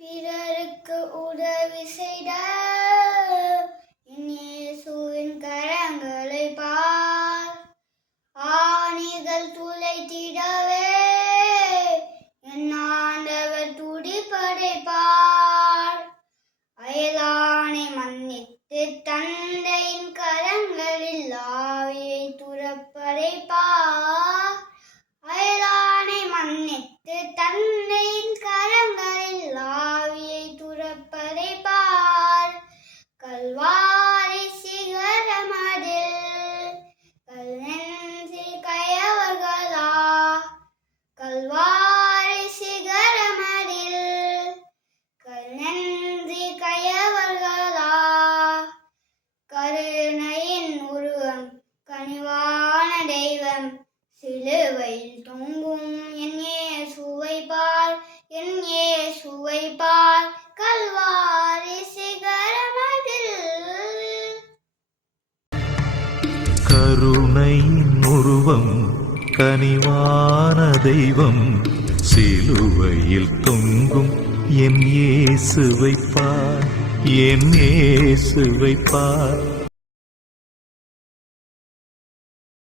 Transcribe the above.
பிறருக்கு உதவி செய்த என் இயேசுவின் கரங்களை பார். ஆணிகள் துளைத்திடவே என் ஆண்டவர் துடிப்பதை பார். அயலானை மன்னித்து தந்தையின் கரங்களில் ஆவியை துறப்பதை பார். அயலானை மன்னித்து தந்தையின் கரங்களில் ஆவியை துறப்பதை பார். கல்வாரி சிகரமதில் கல் நெஞ்சு கயவர்களா, கல்வாரி சிகரமதில் கல் நெஞ்சு கயவர்களா. கருணையின் உருவம் கனிவான தெய்வம் சிலுவையில் தொங்கும் என் இயேசுவை பார். என் இயேசுவை பார். கல்வாரி சிகரமதில். கருணையின் உருவம் கனிவான தெய்வம் சிலுவையில் தொங்கும் என் இயேசுவை பார். என் இயேசுவை பார்.